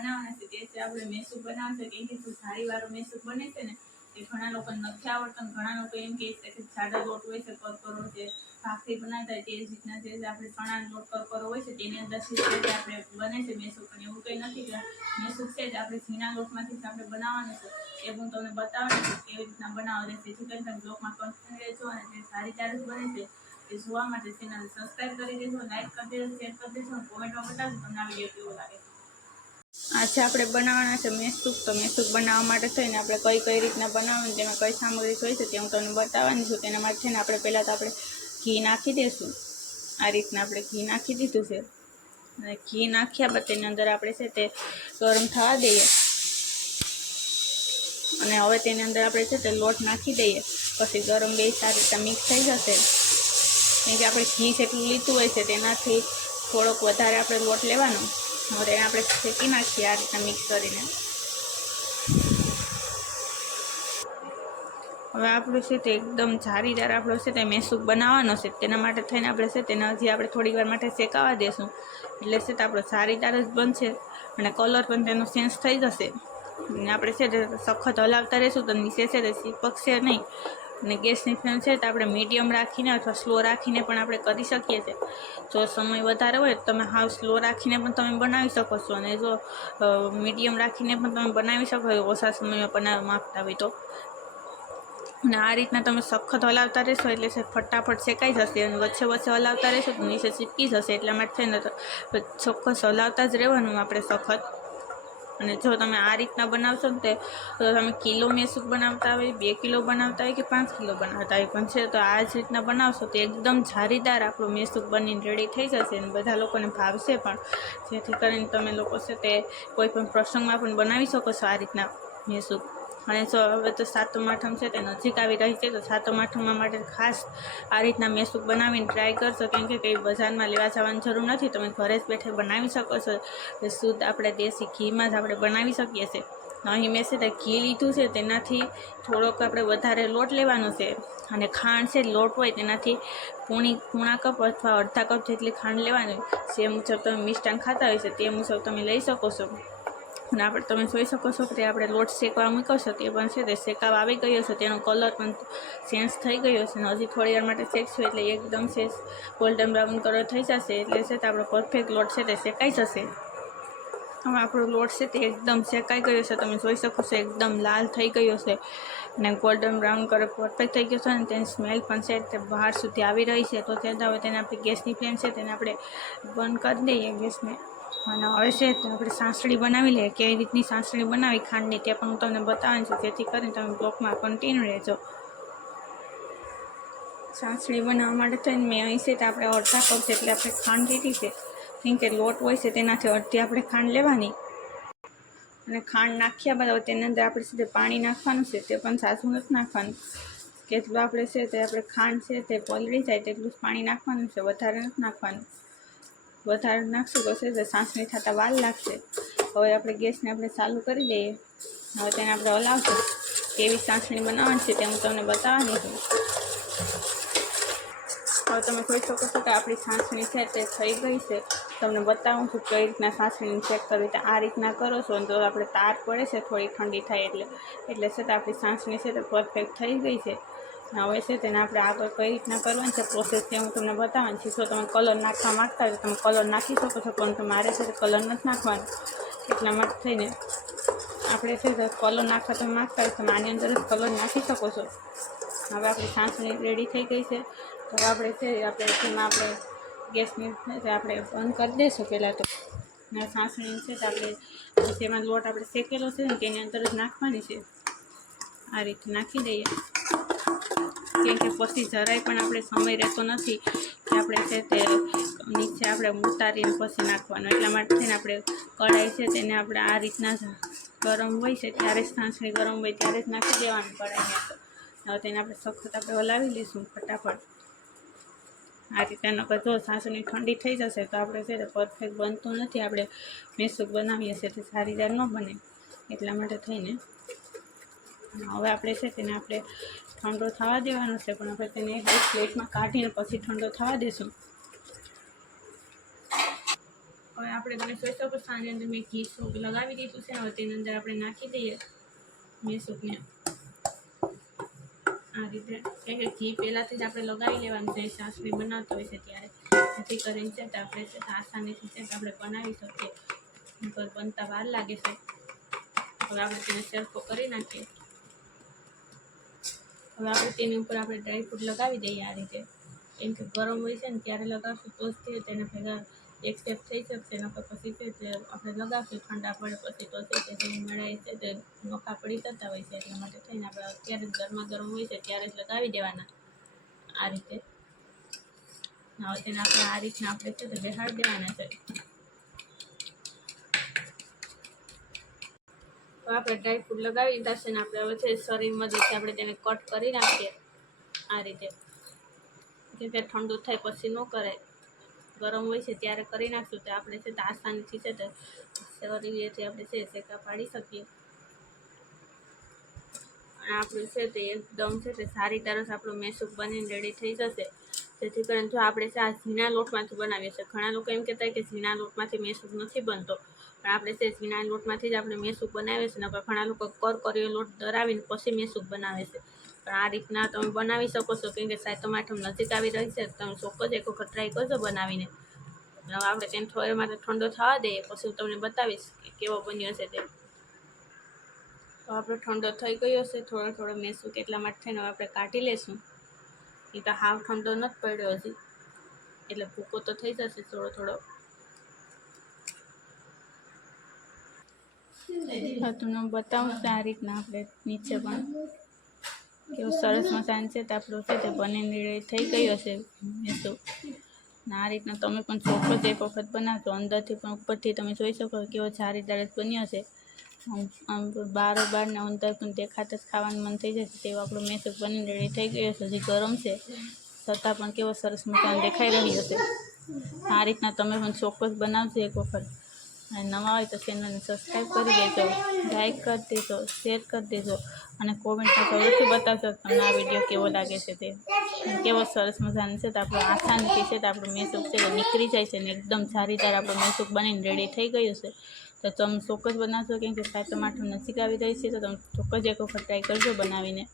બનાવવાના છે તે છે આપણે મેસૂબ બનાવશે કેમ કે જો જારીવાળો મેસૂબ બને છે ને એ ઘણા લોકો નથી આવડતો, ઘણા લોકો એમ કહે છે કે જાડો લોટ હોય છે કરકરો જે ભાખરી બનાવતા હોય તે જ રીતના જે આપણે ચણાનો લોટ કરકરો હોય છે તેની અંદરથી આપણે બને છે મેસૂબ. પણ એવું કંઈ નથી કે મેસૂબ છે જ આપણે ઝીણા લોટમાંથી જ આપણે બનાવવાનું છે. એ હું તમને બતાવવાની છું કેવી રીતના બનાવવા જેથી કરીને તમે બ્લોગમાં કન્ટિન્યુ રહેજો અને જે સારી ચારસ બને છે એ જોવા માટે ચેનલ સબસ્ક્રાઈબ કરી દેજો, લાઈક કરી દેજો, શેર કરી દેજો અને કોમેન્ટમાં બતાવજો તમને આ વિડીયો કેવો લાગે. આજે આપણે બનાવવાના છે મેસૂબ. તો મેસૂબ બનાવવા માટે થઈને આપણે કઈ રીતના બનાવવાની તેમાં કઈ સામગ્રી જોઈએ છે તે હું તમને બતાવવાની છું. તેના માટે થઈને આપણે પહેલાં તો આપણે ઘી નાખી દઈશું. આ રીતના આપણે ઘી નાખી દીધું છે અને ઘી નાખ્યા બાદ તેની અંદર આપણે છે તે ગરમ થવા દઈએ અને હવે તેની અંદર આપણે છે તે લોટ નાખી દઈએ. પછી ગરમ બે સારી રીતના મિક્સ થઈ જશે. કેમ કે આપણે ઘી જેટલું લીધું હોય છે તેનાથી થોડોક વધારે આપણે લોટ લેવાનો. હવે એને આપણે શેકી નાખીએ આ રીતના મિક્સ કરીને. હવે આપણું છે તે એકદમ જારીદાર આપણો છે તે મેસૂબ બનાવવાનો છે. તેના માટે થઈને આપણે છે તેને હજી આપણે થોડી વાર માટે શેકાવા દેશું. એટલે છે તે આપણો જારીદાર જ બનશે અને કલર પણ તેનો ચેન્જ થઈ જશે. અને આપણે છે તે સખત હલાવતા રહીશું તો નીચે છે તે ચીપકશે નહીં. અને ગેસની ફ્લેમ છે તો આપણે મીડિયમ રાખીને અથવા સ્લો રાખીને પણ આપણે કરી શકીએ છીએ. જો સમય વધારે હોય તો તમે હાવ સ્લો રાખીને પણ તમે બનાવી શકો છો અને જો મીડિયમ રાખીને પણ તમે બનાવી શકો છો ઓછા સમયમાં બનાવવા માગતા હોય તો. અને આ રીતના તમે સખત હલાવતા રહેશો એટલે છે ફટાફટ શેકાઈ જશે અને વચ્ચે વચ્ચે હલાવતા રહેશો તો નીચે ચીપકી જશે. એટલા માટે થઈને ચોક્કસ હલાવતા જ રહેવાનું આપણે સખત. અને જો તમે આ રીતના બનાવશો ને તો તમે કિલો મેસૂબ બનાવતા હોય, 2 કિલો બનાવતા હોય કે 5 કિલો બનાવતા હોય પણ છે તો આ જ રીતના બનાવશો તો એકદમ જારીદાર આપણું મેસૂબ બનીને રેડી થઈ જશે અને બધા લોકોને ભાવશે પણ. જેથી કરીને તમે લોકો છે તે કોઈ પણ પ્રસંગમાં પણ બનાવી શકો છો આ રીતના મેસૂબ. અને જો હવે તો સાતમ આઠમ છે તે નજીક આવી રહી છે તો સાતમ આઠમમાં માટે ખાસ આ રીતના મેસૂબ બનાવીને ટ્રાય કરશો. કેમ કે કંઈ બજારમાં લેવા જવાની જરૂર નથી, તમે ઘરે જ બેઠે બનાવી શકો છો. શુદ્ધ આપણે દેશી ઘીમાં જ આપણે બનાવી શકીએ છીએ. અહીં મેં છે તે ઘી લીધું છે તેનાથી થોડોક આપણે વધારે લોટ લેવાનો છે અને ખાંડ છે લોટ હોય તેનાથી પૂણા કપ અથવા અડધા કપ જેટલી ખાંડ લેવાની. જે મુજબ તમે મિષ્ટાન ખાતા હોય છે તે મુજબ તમે લઈ શકો છો. અને આપણે તમે જોઈ શકો છો કે આપણે લોટ શેકવા મૂક્યો છે તે પણ છે તે શેકાવા આવી ગયો છે. તેનો કલર પણ ચેન્જ થઈ ગયો છે અને હજી થોડી વાર માટે શેકશું એટલે એકદમ છે ગોલ્ડન બ્રાઉન કલર થઈ જશે. એટલે છે તો આપણો પરફેક્ટ લોટ છે તે શેકાઈ જશે. હવે આપણો લોટ છે તે એકદમ શેકાઈ ગયો છે. તમે જોઈ શકો છો એકદમ લાલ થઈ ગયો છે અને ગોલ્ડન બ્રાઉન કલર પરફેક્ટ થઈ ગયો છે અને તેની સ્મેલ પણ છે તે બહાર સુધી આવી રહી છે. તો હવે તેને આપણી ગેસની ફ્લેમ છે તેને આપણે બંધ કરી દઈએ ગેસને. અને હવે છે તો આપણે સાંસળી બનાવી લઈએ. કેવી રીતની સાંસળી બનાવી ખાંડની તે પણ હું તમને બતાવવાની છું, જેથી કરીને તમે બ્લોગમાં કન્ટિન્યુ રહેજો. સાંસળી બનાવવા માટે થઈને મેં અહીં છે તો આપણે અડધા કપ જેટલી આપણે ખાંડ લીધી છે. કેમ કે લોટ હોય છે તેનાથી અડધી આપણે ખાંડ લેવાની. અને ખાંડ નાખ્યા બાદ હવે તેની અંદર આપણે સીધે પાણી નાખવાનું છે. તે પણ ઝાઝું નથી નાખવાનું. કેટલું આપણે છે તે આપણે ખાંડ છે તે પલળી જાય તેટલું જ પાણી નાખવાનું છે, વધારે નથી નાખવાનું. વધારે નાખશું તો છે તે સાંસળી થતાં વાર લાગશે. હવે આપણે ગેસને આપણે ચાલુ કરી દઈએ. હવે તેને આપણે હલાવશું. કેવી સાંસળી બનાવવાની છે તે હું તમને બતાવવાની છું. હવે તમે જોઈ શકો છો કે આપણી સાંસળી છે તે થઈ ગઈ છે. તમને બતાવું છું કઈ રીતના સાંસળીને ચેક કરવી. તો આ રીતના કરો છો અને તો આપણે તાર પડે છે થોડી ઠંડી થાય એટલે છે તો આપણી સાંસળી છે તે પરફેક્ટ થઈ ગઈ છે. હવે છે તેને આપણે આગળ કઈ રીતના કરવાની છે પ્રોસેસ તે હું તમને બતાવવાની છું. જો તમે કલર નાખવા માગતા હોય તો તમે કલર નાખી શકો છો પણ મારે છે તો કલર નથી નાખવાનો. એટલા માટે થઈને આપણે છે તો કલર નાખવા તમે માગતા હોય તો આની અંદર જ કલર નાખી શકો છો. હવે આપણી સાંસળી રેડી થઈ ગઈ છે. તો આપણે છે તેમાં આપણે ગેસની આપણે બંધ કરી દઈશું પહેલાં તો. અને સાંસળી છે તો આપણે તેમાં લોટ આપણે શેકેલો છે ને તેની અંદર જ નાખવાની છે. આ રીતે નાખી દઈએ. કેમ કે પછી જરાય પણ આપણે સમય રહેતો નથી કે આપણે છે તે નીચે આપણે ઉતારીને પછી નાખવાનું. એટલા માટે થઈને આપણે કઢાઈ છે તેને આપણે આ રીતના જ ગરમ હોય છે ત્યારે જ સાંસળી ગરમ હોય ત્યારે જ નાખી દેવાનું કઢાઈને. હવે તેને આપણે સખત આપણે હલાવી લઈશું ફટાફટ. આ રીતે નકર જો સાંસળી ઠંડી થઈ જશે તો આપણે છે તે પરફેક્ટ બનતું નથી. આપણે મેસૂબ બનાવીએ છીએ તો જારીદાર ન બને. એટલા માટે થઈને હવે આપણે છે તેને આપણે ઠંડો થવા દેવાનો છે. પણ આપણે તેને એક પ્લેટમાં કાઢીને પછી ઠંડો થવા દઈશું. હવે આપણે તમે જોઈ શકો છો આની અંદર મેં ઘી સૂપ લગાવી દીધું છે. હવે તેની અંદર આપણે નાખી દઈએ મેસૂપને આ રીતે. કે ઘી પહેલાંથી જ આપણે લગાવી લેવાનું છે ચાસણી બનાવતો હોય છે ત્યારે, જેથી કરીને છે તો આપણે છે આસાનીથી છે આપણે બનાવી શકીએ. બનતા વાર લાગે છે. હવે આપણે તેને સરખો કરી નાખીએ. હવે આપણે તેની ઉપર આપણે ડ્રાયફ્રૂટ લગાવી દઈએ આ રીતે. કેમ કે ગરમ હોય છે ને ત્યારે લગાવશું તો જ તેને ભેગા એક સ્ટેપ થઈ શકશે. નકર પછી છે તે આપણે લગાવશું ઠંડા પડે પછી તો છે તે મળાય છે તે નોખા પડી જતા હોય છે. એટલા માટે થઈને આપણે અત્યારે જ ગરમ હોય છે ત્યારે જ લગાવી દેવાના આ રીતે. હવે તેને આપણે આ રીતના આપણે છે તે બેહાડી દેવાના છે. આપણે ડ્રાયફ્રૂટ લગાવી દીધા છે ને આપણે હવે છે શરીર મદદથી આપણે તેને કટ કરી નાખીએ આ રીતે. કે ઠંડુ થાય પછી ન કરાય, ગરમ હોય છે ત્યારે કરી નાખશું તો આપણે છે તે આસાનીથી છે તે શરીરેથી આપણે છે શેકા પાડી શકીએ. અને આપણું છે તે એકદમ છે તે સારી તરસ આપણું મેસૂપ બનીને રેડી થઈ જશે. જેથી કરીને જો આપણે છે આ ઝીણા લોટમાંથી બનાવીએ છીએ. ઘણા લોકો એમ કહેતા હોય કે ઝીણા લોટમાંથી મેસૂપ નથી બનતો, પણ આપણે છે ઝીણા લોટમાંથી જ આપણે મેસૂપ બનાવીએ છીએ. ને ઘણા લોકો કરકરીયો લોટ દરાવીને પછી મેસૂપ બનાવે છે. પણ આ રીતના તમે બનાવી શકો છો. કેમ કે સાતમ આઠમ નજીક આવી રહી છે, તમે ચોક્કસ એક વખત ટ્રાય કરજો બનાવીને. હવે આપણે તેને થોડી માટે ઠંડો થવા દઈએ પછી હું તમને બતાવીશ કે કેવો બન્યો છે તે. તો આપણો ઠંડો થઈ ગયો છે. થોડો મેસૂપ એટલા માટે થઈને હવે આપણે કાઢી લઈશું. એ તો હાવ ઠંડો નથી પડ્યો હજી, એટલે ભૂકો તો થઈ જશે થોડો. હા તમને બતાવું છું આ રીતના આપણે નીચે પણ કેવું સરસ મસાન છે તો આપણું છે તે બનીને રેડી થઈ ગયો છે મેસૂપ. આ રીતના તમે પણ ચોક્કસ એક વખત બનાવજો. અંદરથી પણ ઉપરથી તમે જોઈ શકો કેવો જારીદાર બન્યો છે. આમ બારોબાર ને અંદર પણ દેખાતા જ ખાવાનું મન થઈ જશે તેવો આપણો મેસૂપ બનીને રેડી થઈ ગયો છે. હજી ગરમ છે છતાં પણ કેવો સરસ મસાન દેખાઈ રહ્યો છે. આ રીતના તમે પણ ચોક્કસ બનાવજો એક વખત. અને નવા હોય તો ચેનલને સબસ્ક્રાઈબ કરી દેજો, લાઈક કરી દેજો, શેર કરી દેજો અને કોમેન્ટમાં જરૂરથી બતાવજો તમને આ વિડીયો કેવો લાગે છે તે. કેવો સરસ મજાનો છે તો આપણું આસાનીથી છે તો આપણું મેસૂપ છે નીકળી જાય છે ને એકદમ જારીદાર આપણું મેસૂપ બનીને રેડી થઈ ગયું છે. તો તમે ચોક્કસ બનાવજો. કેમ કે સાતમ આઠમ નજીક આવી રહી છે તો તમે ચોક્કસ એક વખત ટ્રાય કરજો બનાવીને.